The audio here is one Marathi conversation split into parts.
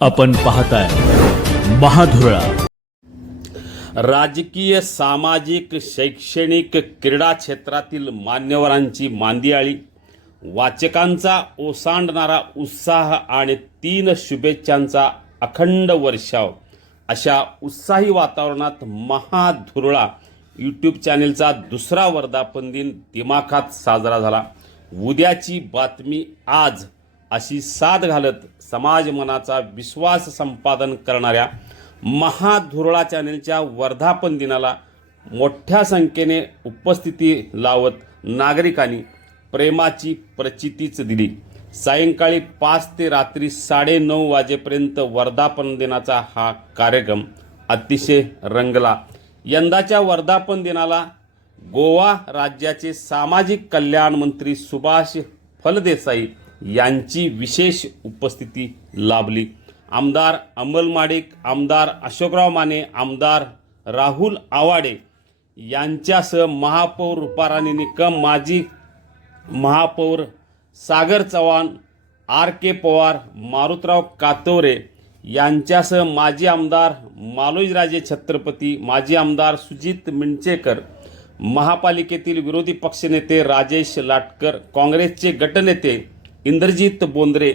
आपण पाहताय महाधुरळा. राजकीय, सामाजिक, शैक्षणिक, क्रीडा क्षेत्रातील मान्यवरांची मांदियाळी, वाचकांचा ओसांडणारा उत्साह आणि 3 शुभेच्छांचा अखंड वर्षाव अशा उत्साही वातावरणात महाधुरळा यूट्यूब चॅनेलचा दुसरा वर्धापन दिन दिमाखात साजरा झाला. उद्याची बातमी आज अशी साथ घालत समाज मनाचा विश्वास संपादन करणाऱ्या महाधुरळा चॅनेलच्या वर्धापन दिनाला मोठ्या संख्येने उपस्थिती लावत नागरिकांनी प्रेमाची प्रचितीच दिली. सायंकाळी 5 ते रात्री 9:30 वाजेपर्यंत वर्धापन दिनाचा हा कार्यक्रम अतिशय रंगला. यंदाच्या वर्धापन दिनाला गोवा राज्याचे सामाजिक कल्याण मंत्री सुभाष फलदेसाई यांची विशेष उपस्थिती लाभली. आमदार अमल माडिक, आमदार अशोकराव माने, आमदार राहुल आवाडे यांच्यासह महापौर रुपाराणी निकम, माजी महापौर सागर चव्हाण, RK पवार, मारुतराव कातोरे यांच्यासह माजी आमदार मालोजीराजे छत्रपती, माजी आमदार सुजित मिंचेकर, महापालिकेतील विरोधी पक्षनेते राजेश लाटकर, काँग्रेसचे गटनेते इंद्रजित बोंद्रे,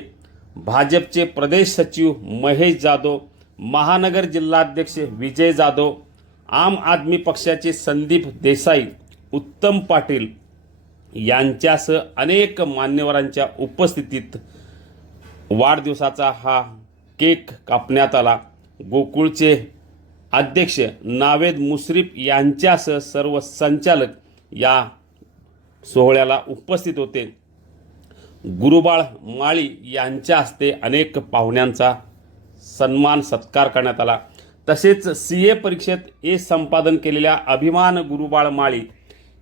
भाजपचे प्रदेश सचिव महेश जाधव, महानगर जिल्हाध्यक्ष विजय जाधव, आम आदमी पक्षाचे संदीप देसाई, उत्तम पाटील यांच्यासह अनेक मान्यवरांच्या उपस्थितीत वाढदिवसाचा हा केक कापण्यात आला. गोकुळचे अध्यक्ष नावेद मुश्रीफ यांच्यासह सर्व संचालक या सोहळ्याला उपस्थित होते. गुरुबाळ माळी यांच्या हस्ते अनेक पाहुण्यांचा सन्मान सत्कार करण्यात आला. तसेच CA परीक्षेत संपादन केलेल्या अभिमान गुरुबाळ माळी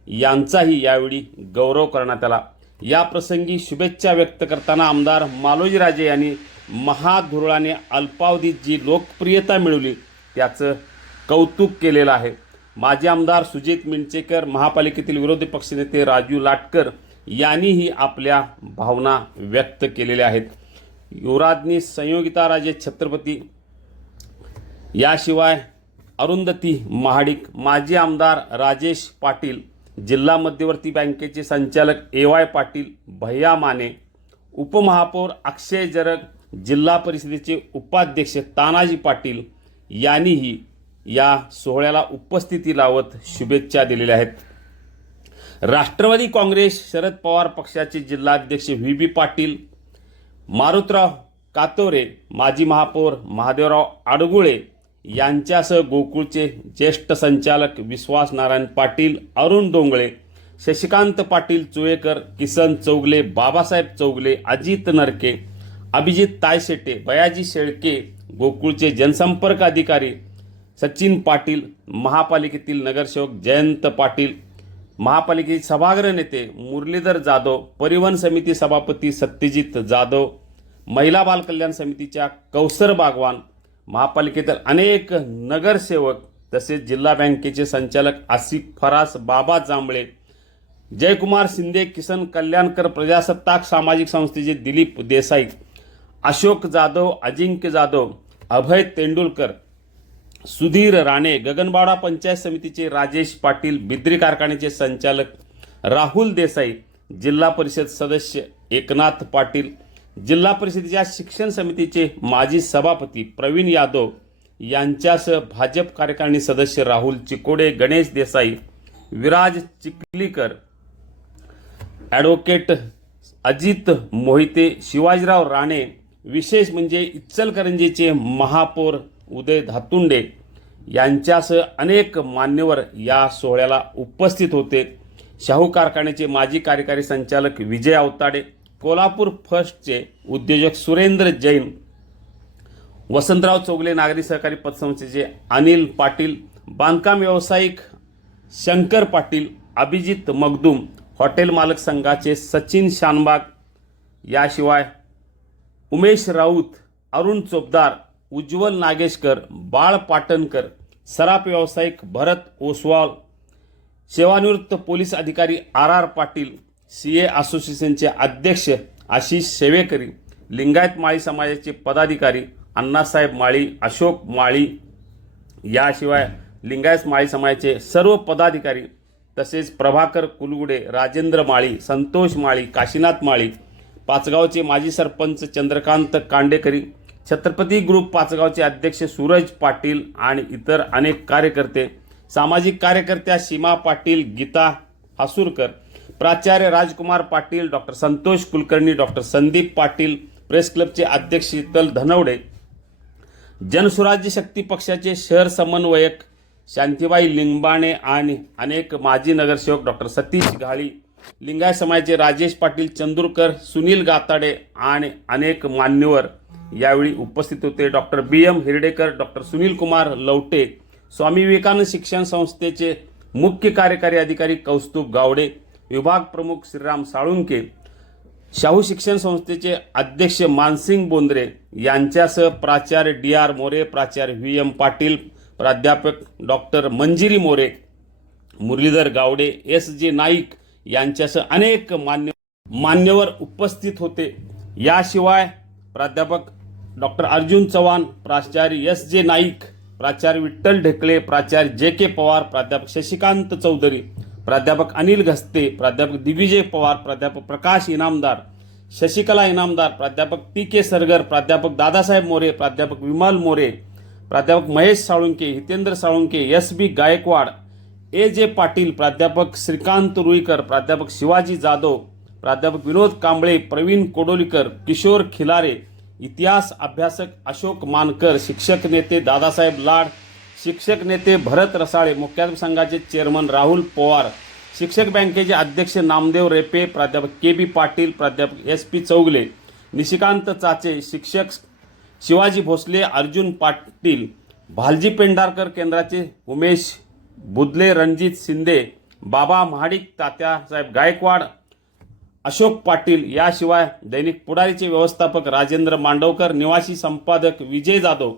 यांचाही यावेळी गौरव करण्यात आला. या प्रसंगी शुभेच्छा व्यक्त करताना आमदार मालोजीराजे यांनी महाधुरळाने अल्पावधीत जी लोकप्रियता मिळवली त्याचं कौतुक केलेलं आहे. माजी आमदार सुजित मिंचेकर, महापालिकेतील विरोधी पक्षनेते राजू लाटकर यांनीही आपल्या भावना व्यक्त केलेल्या आहेत. युवराज्ञी संयोगिताराजे छत्रपती, याशिवाय अरुंधती महाडिक, माजी आमदार राजेश पाटील, जिल्हा मध्यवर्ती बँकेचे संचालक AY पाटील, भैया माने, उपमहापौर अक्षय जरग, जिल्हा परिषदेचे उपाध्यक्ष तानाजी पाटील यांनीही या सोहळ्याला उपस्थिती लावत शुभेच्छा दिलेल्या आहेत. राष्ट्रवादी काँग्रेस शरद पवार पक्षाचे जिल्हाध्यक्ष VB पाटील, मारुतराव कातोरे, माजी महापौर महादेवराव आडगुळे यांच्यासह गोकुळचे ज्येष्ठ संचालक विश्वास नारायण पाटील, अरुण डोंगळे, शशिकांत पाटील चुळेकर, किसन चौगले, बाबासाहेब चौगले, अजित नरके, अभिजित तायशेटे, बयाजी शेळके, गोकुळचे जनसंपर्क अधिकारी सचिन पाटील, महापालिकेतील नगरसेवक जयंत पाटील, महापालिकेचे सभागृह नेते मुरलीधर जाधव, परिवहन समिती सभापती सत्यजित जाधव, महिला बाल कल्याण समितीच्या कौसर बागवान, महापालिकेतील अनेक नगरसेवक तसेच जिल्हा बँकेचे संचालक आसिफ फरास, बाबा जांभळे, जयकुमार शिंदे, किसन कल्याणकर, प्रजासत्ताक सामाजिक संस्थेचे दिलीप देसाई, अशोक जाधव, अजिंक्य जाधव, अभय तेंडुलकर, सुधीर राणे, गगनबावडा पंचायत समितीचे राजेश पाटील, बिद्री कारखान्याचे संचालक राहुल देसाई, जिल्हा परिषद सदस्य एकनाथ पाटील, जिल्हा परिषदेच्या शिक्षण समितीचे माजी सभापती प्रवीण यादव यांच्यासह भाजप कार्यकारिणी सदस्य राहुल चिकोडे, गणेश देसाई, विराज चिखलीकर, ॲडव्होकेट अजित मोहिते, शिवाजीराव राणे, विशेष म्हणजे इचलकरंजीचे महापौर उदय धातुंडे यांच्यासह अनेक मान्यवर या सोहळ्याला उपस्थित होते. शाहू कारखान्याचे माजी कार्यकारी संचालक विजय अवताडे, कोल्हापूर फर्स्टचे उद्योजक सुरेंद्र जैन, वसंतराव चौगले, नागरी सहकारी पतसंस्थेचे अनिल पाटील, बांधकाम व्यावसायिक शंकर पाटील, अभिजित मगदूम, हॉटेल मालक संघाचे सचिन शानबाग, याशिवाय उमेश राऊत, अरुण चोपदार, उज्ज्वल नागेशकर, बाळ पाटणकर, सराफ व्यावसायिक भरत ओसवाल, सेवानिवृत्त पोलीस अधिकारी RR पाटील, CA असोसिएशनचे अध्यक्ष आशिष सेवेकरी, लिंगायत माळी समाजाचे पदाधिकारी अण्णासाहेब माळी, अशोक माळी, याशिवाय लिंगायत माळी समाजाचे सर्व पदाधिकारी तसेच प्रभाकर कुलगुडे, राजेंद्र माळी, संतोष माळी, काशीनाथ माळी, पाचगावचे माजी सरपंच चंद्रकांत कांडेकरी, छत्रपती ग्रुप पाचगावचे अध्यक्ष सूरज पाटील आणि इतर अनेक कार्यकर्ते, सामाजिक कार्यकर्त्या सीमा पाटील, गीता हासूरकर, प्राचार्य Rajkumar Patil, doctor Santosh Kulkarni, doctor Sandeep Patil, press क्लबचे अध्यक्ष शीतल धनवडे, जनसुराज्य शक्ती पक्षाचे शहर समन्वयक शांतीबाई लिंबाणे आणि अनेक माजी नगरसेवक डॉक्टर सतीश घाळी, लिंगायत समाजाचे राजेश पाटील चंदूरकर, सुनील गाताडे आणि अनेक मान्यवर यावेळी उपस्थित होते. Doctor BM Hirdekar, doctor Sunil Kumar Lavate, Swami Vivekanand शिक्षण संस्थेचे मुख्य कार्यकारी अधिकारी कौस्तुभ गावडे, विभाग प्रमुख श्रीराम साळुंके, शाहू शिक्षण संस्थेचे अध्यक्ष मानसिंग बोंद्रे यांच्यासह प्राचार्य DR मोरे, प्राचार्य VM पाटील, प्राध्यापक डॉक्टर मंजिरी मोरे, मुरलीधर गावडे, SJ नाईक यांच्यासह अनेक मान्यवर उपस्थित होते. याशिवाय प्राध्यापक डॉक्टर अर्जुन चव्हाण, प्राचार्य SJ नाईक, प्राचार्य विठ्ठल ढेकळे, प्राचार्य JK पवार, प्राध्यापक शशिकांत चौधरी, प्राध्यापक अनिल घस्ते, प्राध्यापक दिग्विजय पवार, प्राध्यापक प्रकाश इनामदार, शशिकला इनामदार, प्राध्यापक TK सरगर, प्राध्यापक दादासाहेब मोरे, प्राध्यापक विमल मोरे, प्राध्यापक महेश साळुंके, हितेंद्र साळुंके, SB गायकवाड, AJ पाटील, प्राध्यापक श्रीकांत रुईकर, प्राध्यापक शिवाजी जाधव, प्राध्यापक विनोद कांबळे, प्रवीण कोडोलीकर, किशोर खिलारे, इतिहास अभ्यासक अशोक मानकर, शिक्षक नेते दादासाहेब लाड, शिक्षक नेते भरत रसाळे, मुख्याध्यापक संघाचे चेअरमन राहुल पवार, शिक्षक बँकेचे अध्यक्ष नामदेव रेपे, प्राध्यापक KB पाटील, प्राध्यापक SP चौगले, निशिकांत चाचे, शिक्षक शिवाजी भोसले, अर्जुन पाटील, भालजी पेंढारकर केंद्राचे उमेश बुदले, रणजित शिंदे, बाबा महाडिक, तात्यासाहेब गायकवाड, अशोक पाटील, याशिवाय दैनिक पुढारीचे व्यवस्थापक राजेंद्र मांडवकर, निवासी संपादक विजय जाधव,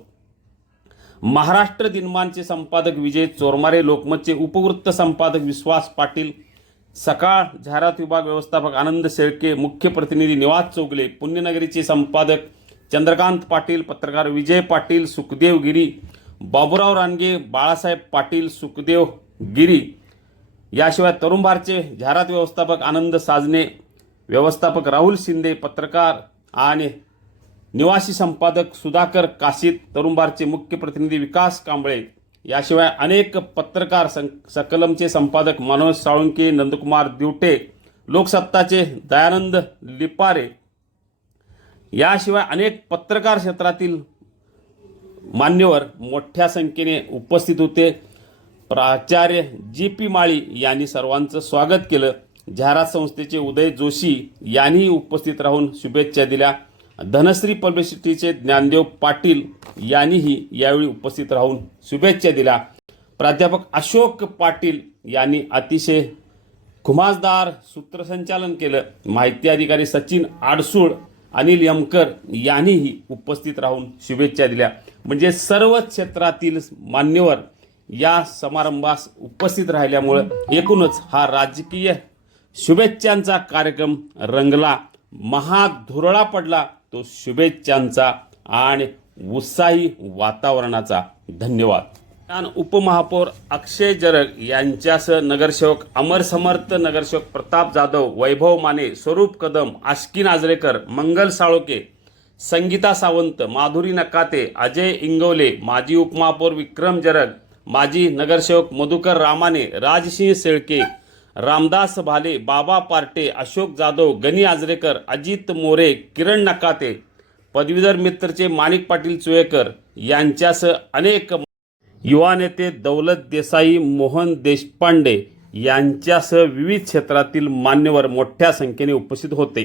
महाराष्ट्र दिनमानचे संपादक विजय चोरमारे, लोकमतचे उपवृत्त संपादक विश्वास पाटील, सकाळ जाहिरात विभाग व्यवस्थापक आनंद शेळके, मुख्य प्रतिनिधी निवास चौगले, पुण्यनगरीचे संपादक चंद्रकांत पाटील, पत्रकार विजय पाटील, सुखदेव गिरी, बाबूराव रानगे, बाळासाहेब पाटील, सुखदेव गिरी, याशिवाय तरुण भारतचे जाहिरात व्यवस्थापक आनंद साजने, व्यवस्थापक राहुल शिंदे, पत्रकार आणि निवासी संपादक सुधाकर काशीत, तरुण भारतचे मुख्य प्रतिनिधी विकास कांबळे, याशिवाय अनेक पत्रकार सकलमचे संपादक मनोज साळुंके, नंदकुमार दिवटे, लोकसत्ताचे दयानंद लिपारे, याशिवाय अनेक पत्रकार क्षेत्रातील मान्यवर मोठ्या संख्येने उपस्थित होते. प्राचार्य GP माळी यांनी सर्वांचं स्वागत केलं. जाहिरात संस्थेचे उदय जोशी यांनीही उपस्थित राहून शुभेच्छा दिल्या. धनश्री पब्लिसिटीचे ज्ञानदेव पाटील यांनीही यावेळी उपस्थित राहून शुभेच्छा दिल्या. प्राध्यापक अशोक पाटील यांनी अतिशय खुमासदार सूत्रसंचालन केलं. माहिती अधिकारी सचिन आडसूळ, अनिल यमकर यांनीही उपस्थित राहून शुभेच्छा दिल्या. म्हणजे सर्व क्षेत्रातील मान्यवर या समारंभास उपस्थित राहिल्यामुळे एकूणच हा राजकीय शुभेच्छांचा कार्यक्रम रंगला, महाधुरळा पडला तो शुभेच्छांचा आणि उत्साही वातावरणाचा. धन्यवाद. उपमहापौर अक्षय जरग यांच्यासह नगरसेवक अमर समर्थ, नगरसेवक प्रताप जाधव, वैभव माने, स्वरूप कदम, आष्की नाजरेकर, मंगल साळोके, संगीता सावंत, माधुरी नकाते, अजय इंगवले, माजी उपमहापौर विक्रम जरग, माजी नगरसेवक मधुकर रामाने, राजसिंह शेळके, रामदास भाले, बाबा पार्टे, अशोक जाधव, गणी आजरेकर, अजित मोरे, किरण नकाते, पदवीधर मित्रचे माणिक पाटील चुळेकर यांच्यासह अनेक युवा नेते, दौलत देसाई, मोहन देशपांडे यांच्यासह विविध क्षेत्रातील मान्यवर मोठ्या संख्येने उपस्थित होते.